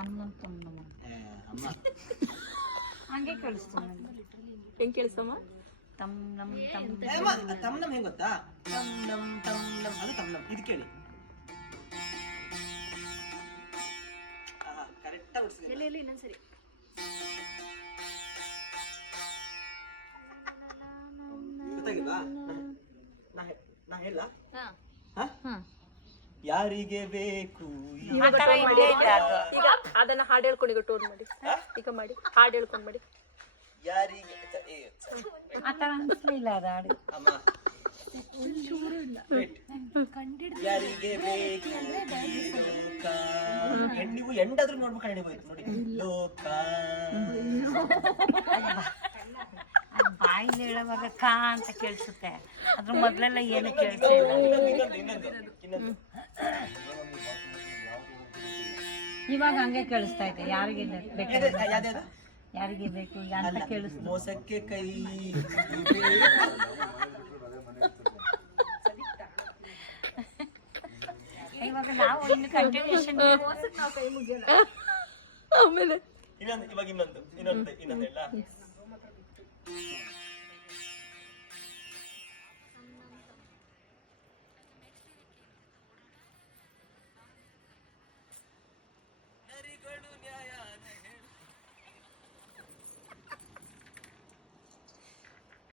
ಅಮ್ಮ ಹಂಗೆ ಕೇಳಿಸ್ತಾನೆ. ಹೆಂಗ್ ಕೇಳಿಸಮ್ಮ? ತಮ್ ನಮ್ ತಮ್ ತಮ್ನಮ್ ಹೆಂಗ್ ಗೊತ್ತಾ? ತಮ್ ನಮ್ ಅದು ತಮ್ನಮ್. ಇದು ಕೇಳಿ. ಕರೆಕ್ಟಾಗಿ ಉಡ್ಸಿದೆ. ಎಲ್ಲಿ ಇನ್ನೊಂದ್ಸರಿ. ಗೊತ್ತಾಗಿಲ್ವಾ? ನಾ ಹೇಳ ಹಾ. ಯಾರಿಗೆ ಬೇಕು ಈಗ ಅದನ್ನ ಹಾಡು ಹೇಳ್ಕೊಂಡು ಈಗ ಟೋನ್ ಮಾಡಿ. ಈಗ ಮಾಡಿ ಹಾಡು ಹೇಳ್ಕೊಂಡ್ ಮಾಡಿ. ಯಾರಿಗೆ ಆ ಥರ ಅನ್ಸ್ಲಿಲ್ಲ ಅದು ಹಾಡು. ಅಮ್ಮ ಯಾರಿಗೆ ಬೇಕು ಲೋಕ. ನೀವು ಎಂಡಾದ್ರೂ ನೋಡ್ಬೇಕು ನೀವು ನೋಡಿ ಲೋಕ. ಬಾಯಿಲಿ ಹೇಳುವಾಗ ಕಾ ಅಂತ ಕೇಳಿಸುತ್ತೆ. ಅದ್ರ ಮೊದ್ಲೆಲ್ಲ ಏನು ಕೇಳಿಸ್ತಾ ಇಲ್ಲ. ಇವಾಗ ಹಂಗೆ ಕೇಳಿಸ್ತಾ ಇದೆ. ಯಾರಿಗೆ ಬೇಕು ಯಾರಿಗೆ ಬೇಕು ಅಂತ ಕೇಳಿಸ್ತು. ಮೋಸಕ್ಕೆ ಕೈ ಇವಾಗ ನಾವು ಇನ್ನು ಕಂಟಿನ್ಯೂಷನ್ ಆಮೇಲೆ ಇನ್ನೊಂದು ಇಲ್ಲ